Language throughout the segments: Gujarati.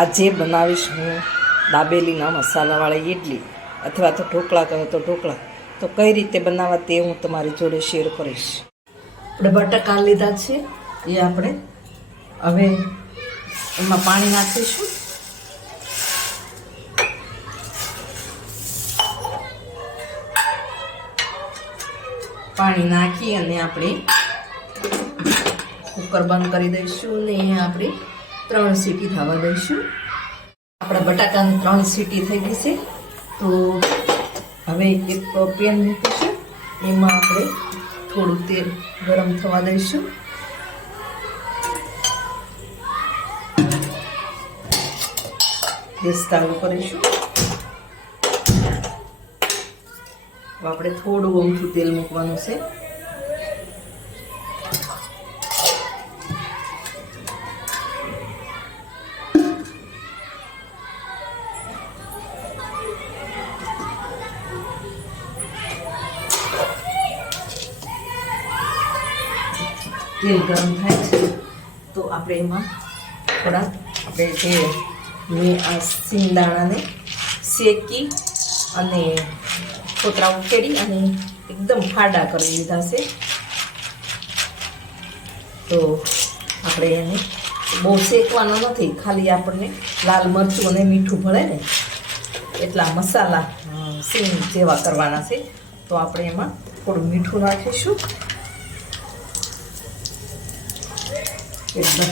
આજે બનાવીશ હું દાબેલીના મસાલાવાળી ઇડલી અથવા તો ઢોકળા કહો તો ઢોકળા. તો કઈ રીતે બનાવવા તે હું તમારી જોડે શેર કરીશ. આપણે બટાકા લીધા છે, એ આપણે હવે એમાં પાણી નાખીશું. પાણી નાખી અને આપણે કુકર બંધ કરી દઈશું ને આપણે 3 સીટી થવા દઈશું. આપણા બટાકાની 3 સીટી થઈ ગઈ છે. તો હવે એક પેન મૂકીશું, એમાં આપણે થોડું તેલ ગરમ થવા દઈશું. ગેસ ચાલુ કરીશું. આપણે થોડું અમથું તેલ મૂકવાનું છે. તેલ ગરમ થાય છે તો આપણે એમાં થોડા આપણે જે મેં આ સિંગદાણાને શેકી અને ફોતરા ઉકેળી અને એકદમ ફાડા કરી લીધા છે. તો આપણે એને બહુ શેકવાનો નથી, ખાલી આપણને લાલ મરચું અને મીઠું ભળે ને એટલા મસાલા સિંગ જેવા કરવાના છે. તો આપણે એમાં થોડું મીઠું નાખીશું. એકદમ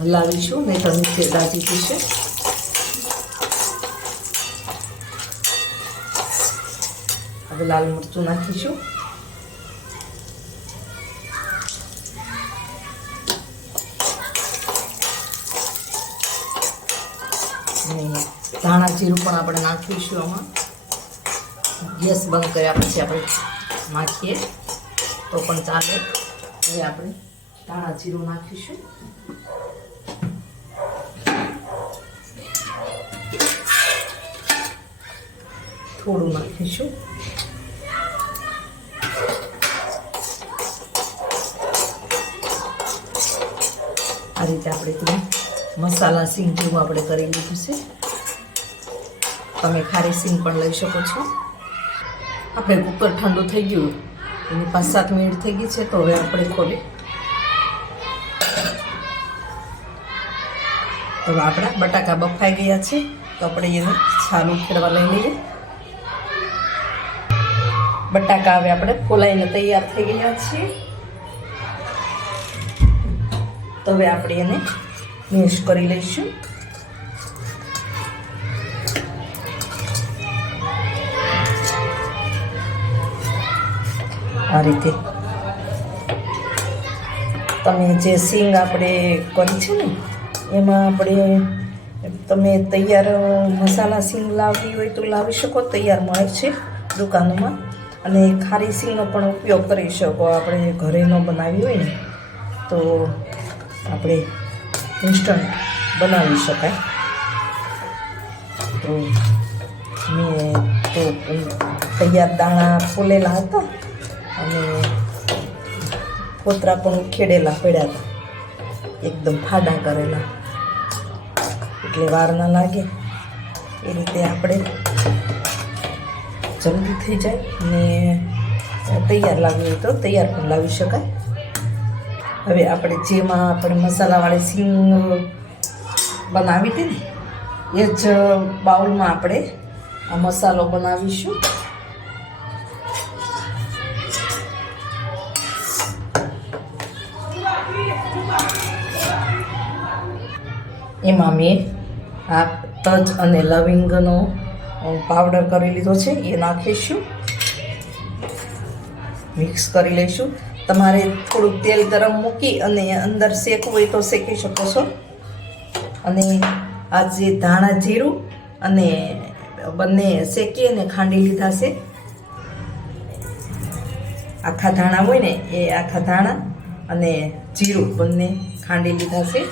હલાવીશું નહીં તો નીચે દાજી જશે. હવે લાલ મરચું નાખીશું. ધાણા જીરું પણ આપણે નાખીશું આમાં. ગેસ બંધ કર્યા પછી આપણે નાખીએ તો પણ ચાલે. હવે આપણે ધાણા જીરું નાખીશું. થોડું નાખીશું. આ રીતે આપણે થોડું મસાલા સિંગ જેવું આપણે કરી લીધું છે. તમે ખારી સિંગ પણ લઈ શકો છો. આપણે કુકર ઠંડુ થઈ ગયું, એની 5-7 મિનિટ થઈ ગઈ છે. તો હવે આપણે ખોલી તો આપણા બટાકા બફાઈ ગયા છે. તો આપણે એને છાલ ઉખેડવા લઈ લઈએ. બટાકા હવે આપણે ફોલાઈને તૈયાર થઈ ગયા છે. તો હવે આપણે એને મેશ કરી લઈશું. આ રીતે તમે જે સિંગ આપણે કરી છે ને એમાં આપણે તમે તૈયાર મસાલા સિંગ લાવવી હોય તો લાવી શકો, તૈયાર મળે છે દુકાનોમાં. અને ખારી સિંગનો પણ ઉપયોગ કરી શકો. આપણે ઘરે ન બનાવી હોય ને તો આપણે ઇન્સ્ટન્ટ બનાવી શકાય. તો મેં તો તૈયાર દાણા ફોલેલા હતા અને ફોતરા પણ ઉખેડેલા પડ્યા હતા, એકદમ ફાડા કરેલા, એટલે વાર ના લાગે. એ રીતે આપણે જલ્દી થઈ જાય ને તૈયાર લાવવી હોય તો તૈયાર પણ લાવી શકાય. હવે આપણે જેમાં આપણે મસાલાવાળી સિંગ બનાવી હતી ને એ જ બાઉલમાં આપણે આ મસાલો બનાવીશું. એમાં મેં આ તજ અને લવિંગનો પાવડર કરી લીધો છે, એ નાખીશું. મિક્સ કરી લઈશું. તમારે થોડુંક તેલ ગરમ મૂકી અને અંદર શેકવું હોય તો શેકી શકો છો. અને આ જે ધાણા જીરું અને બંને શેકી અને ખાંડી લીધા છે. આખા ધાણા હોય ને એ આખા ધાણા અને જીરું બંને ખાંડી લીધા છે.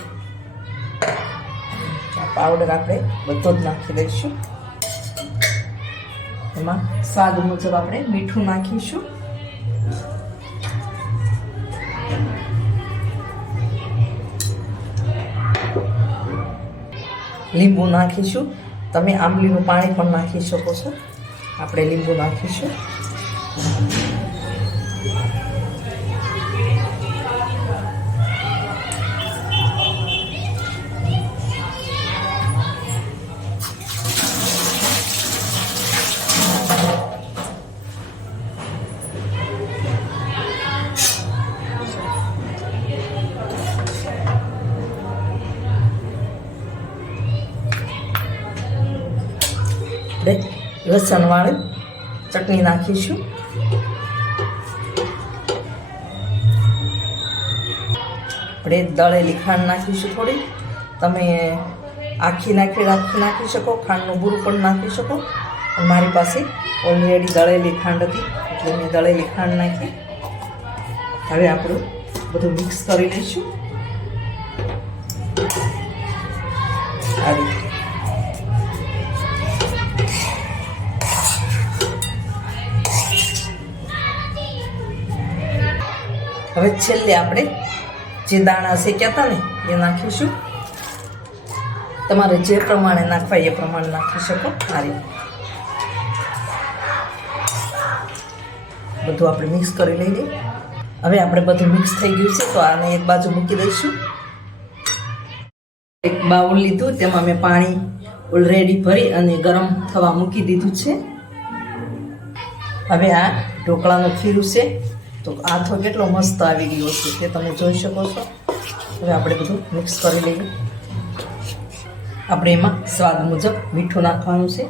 પાવડર આપણે બધો જ નાખી દઈશું. એમાં સ્વાદ મુજબ આપણે મીઠું નાખીશું. લીંબુ નાખીશું. તમે આંબલીનું પાણી પણ નાખી શકો છો. આપણે લીંબુ નાખીશું. લસણવાળી ચટણી નાખીશું. આપણે દળેલી ખાંડ નાખીશું થોડી. તમે આખી નાખી શકો, ખાંડનું બૂરું પણ નાખી શકો. મારી પાસે ઓલરેડી દળેલી ખાંડ હતી એટલે મેં દળેલી ખાંડ નાખી. હવે આપણું બધું મિક્સ કરી લઈશું. આવી હવે છેલ્લે આપણે જે દાણા શેક્યા હતા ને એ નાખીશું. તમારે જે પ્રમાણે નાખવા એ પ્રમાણે નાખી શકો. આ રીતે બધું આપણે મિક્સ કરી લઈએ. હવે આપણે બધું મિક્સ થઈ ગયું છે તો આને એક બાજુ મૂકી દઈશું. એક બાઉલ લીધું, તેમાં મેં પાણી ઓલરેડી ભરી અને ગરમ થવા મૂકી દીધું છે. હવે આ ઢોકળાનું ખીરું છે તો આથો કેટલો મસ્ત આવી ગયો છે તે તમે જોઈ શકો છો. હવે આપણે બધું મિક્સ કરી લઈએ. આપણે એમાં સ્વાદ મુજબ મીઠું નાખવાનું છે.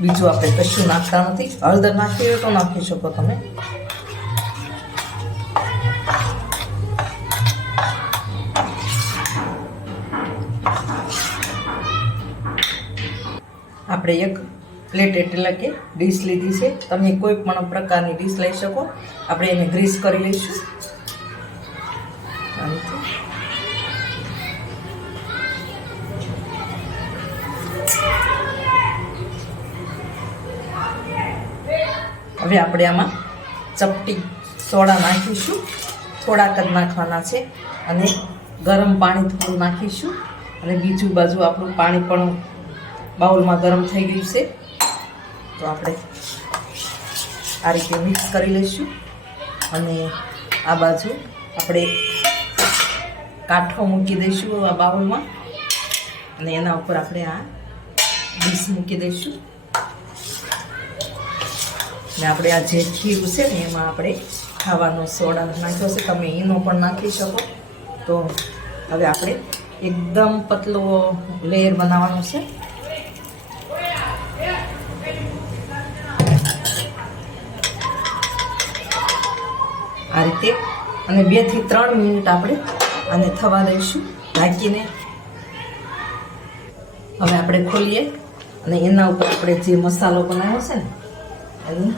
બીજું આપણે કશું નાખતા નથી. હળદર નાખી હોય તો નાખી શકો તમે. આપણે એક પ્લેટ એટલે કે ડીશ લીધી છે. તમે કોઈ પણ પ્રકારની ડીશ લઈ શકો. આપણે એને ગ્રીસ કરી લઈશું. હવે આપણે આમાં ચપટી સોડા નાખીશું. થોડાક જ નાખવાના છે અને ગરમ પાણી થોડું નાખીશું. અને બીજું બાજુ આપણું પાણી પણ બાઉલમાં ગરમ થઈ ગયું છે તો આપણે આ રીતે મિક્સ કરી લઈશું. અને આ બાજુ આપણે કાઠો મૂકી દઈશું આ બાઉલમાં અને એના ઉપર આપણે આ ડીશ મૂકી દઈશું. ને આપણે આ જે ખીરું છે ને એમાં આપણે ખાવાનો સોડા નાખ્યો છે. તમે ઈનો પણ નાખી શકો. તો હવે આપણે એકદમ પતલો લેયર બનાવવાનો છે. આ રીતે અને 2 થી 3 મિનિટ આપણે આને થવા દઈશું ઢાંકીને. હવે આપણે ખોલીએ અને એના ઉપર આપણે જે મસાલો બનાવ્યો છે ને એનું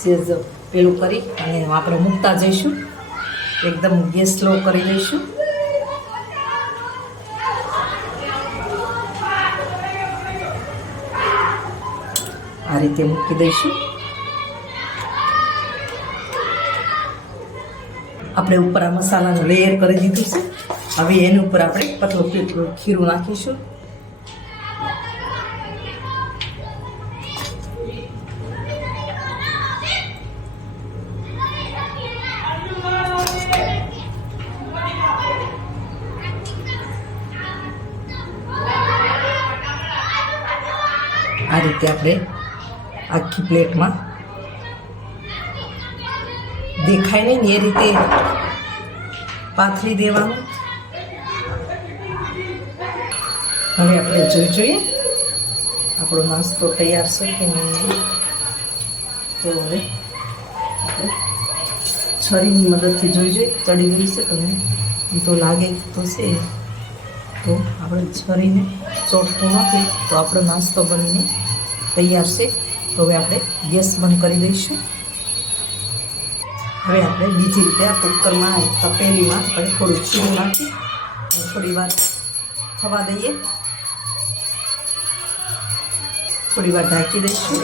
સેજ પેલું કરી અને આપણે મૂકતા જઈશું. એકદમ ગેસ સ્લો કરી લઈશું. આ રીતે મૂકી દઈશું. આપણે ઉપર આ મસાલાનું લેયર કરી દીધું છે. હવે એની ઉપર આપણે પતલું ખીરું નાખીશું. આ રીતે આપણે આખી પ્લેટમાં દેખાય નહીં ને એ રીતે પાથરી દેવાનું. હવે આપણે જોઈએ આપણો નાસ્તો તૈયાર છે કે નહીં. તો હવે આપણે છરીની મદદથી જોઈએ ચડી ગઈ છે કે નહીં. એ તો લાગે તો છે તો આપણે છરીને ચોટતું નથી તો આપણો નાસ્તો બનીને તૈયાર છે. તો હવે આપણે ગેસ બંધ કરી દઈશું. હવે આપણે બીજી રીતે આ કુકરમાં તપેલીમાં આપણે થોડું ખીરું નાખી થોડી વાર થવા દઈએ. થોડી વાર ઢાંકી દઈશું.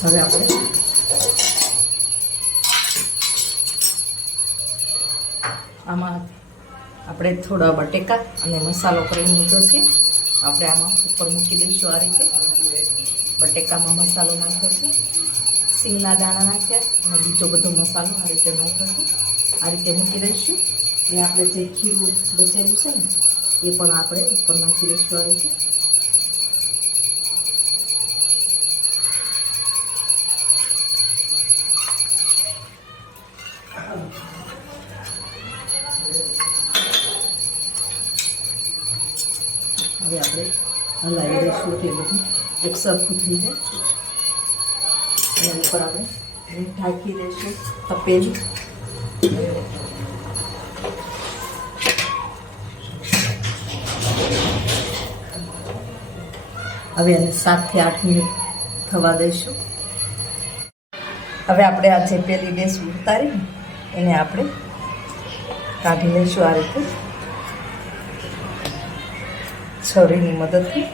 હવે આપણે થોડા બટેકા અને મસાલો કરીને લીધો છે. આપણે આમાં ઉપર મૂકી દઈશું આ રીતે. બટેકામાં મસાલો નાખ્યો છે, સિંગના દાણા નાખ્યા અને બીજો બધો મસાલો આ રીતે નાખ્યો છે. આ રીતે મૂકી દઈશું. એ આપણે જે ખીરું બચેલું છે ને એ પણ આપણે ઉપર નાખી દઈશું આ રીતે. હવે આપણે હલાવી દઈશું એટલે બધું એક સરખું થઈ જાય. એના ઉપર આપણે ઢાંકી દઈશું તપેલી. હવે એને 7 થી 8 મિનિટ થવા દઈશું. હવે આપણે આ જે પેલી ડીશ ઉતારી એને આપણે કાઢી લઈશું આ રીતે છરીની મદદથી.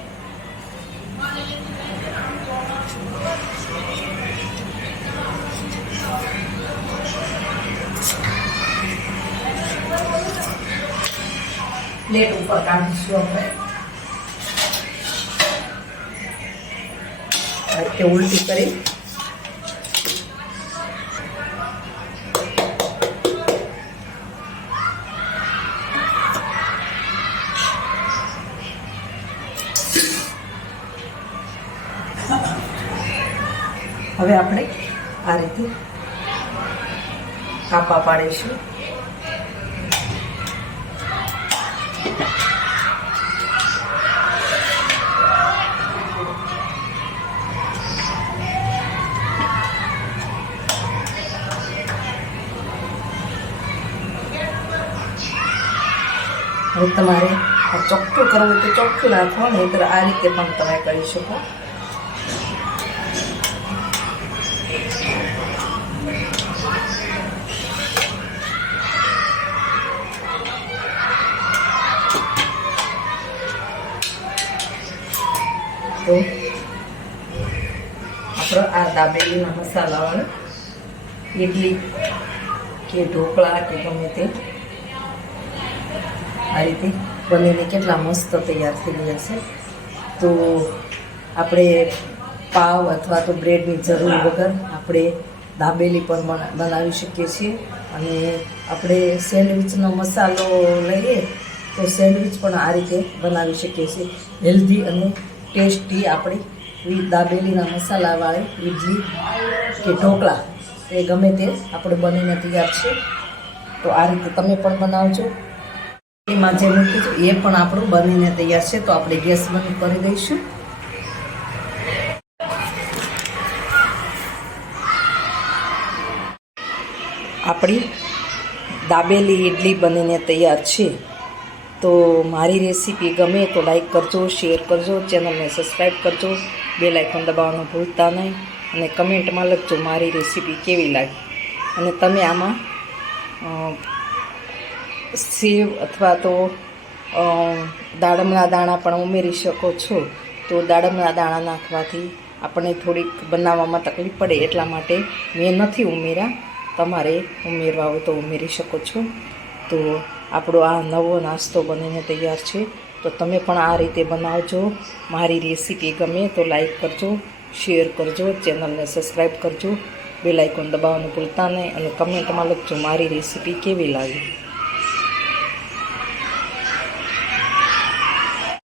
પ્લેટ ઉપર કાઢીશું આપણે આ રીતે ઉલટી કરી. હવે આપણે આ રીતે કાપા પાડીશું. હવે તમારે ચોખ્ખું કરવું હોય તો ચોખ્ખું રાખો, નહીંતર આ રીતે પણ તમે કરી શકો. તો આપણો આ દાબેલીના મસાલાવાળું ઇડલી કે ઢોકળા કે ગમે તે આ રીતે બનીને કેટલા મસ્ત તૈયાર થઈ ગયા છે. તો આપણે પાવ અથવા તો બ્રેડની જરૂર વગર આપણે દાબેલી પણ બનાવી શકીએ છીએ. અને આપણે સેન્ડવિચનો મસાલો લઈએ તો સેન્ડવિચ પણ આ રીતે બનાવી શકીએ છીએ. હેલ્ધી અને ટેસ્ટી આપણી દાબેલીના મસાલાવાળી ઇડલી કે ઢોકળા એ ગમે તે આપણે બનીને તૈયાર છે. તો આ રીતે તમે પણ બનાવજો. એમાં જે મૂકીશું એ પણ આપણું બનીને તૈયાર છે. તો આપણે ગેસ બંધ કરી દઈશું. આપણી દાબેલી ઇડલી બનીને તૈયાર છે. તો મારી રેસીપી ગમે તો લાઈક કરજો, શેર કરજો, ચેનલને સબસ્ક્રાઈબ કરજો, બેલ આઇકોન દબાવવાનું ભૂલતા નહીં અને કમેન્ટમાં લખજો મારી રેસીપી કેવી લાગી. અને તમે આમાં સેવ અથવા તો દાડમના દાણા પણ ઉમેરી શકો છો. તો દાડમના દાણા નાખવાથી આપણને થોડીક બનાવવામાં તકલીફ પડે એટલા માટે મેં નથી ઉમેર્યા. તમારે ઉમેરવા હોય તો ઉમેરી શકો છો. તો આપણો આ નવો નાસ્તો બનીને તૈયાર છે. તો તમે પણ આ રીતે બનાવજો. મારી રેસીપી ગમે તો લાઈક કરજો, શેર કરજો, ચેનલને સબસ્ક્રાઈબ કરજો, બેલ આઇકોન દબાવવાનું ભૂલતા નહીં અને કમેન્ટમાં લખજો મારી રેસીપી કેવી લાગી.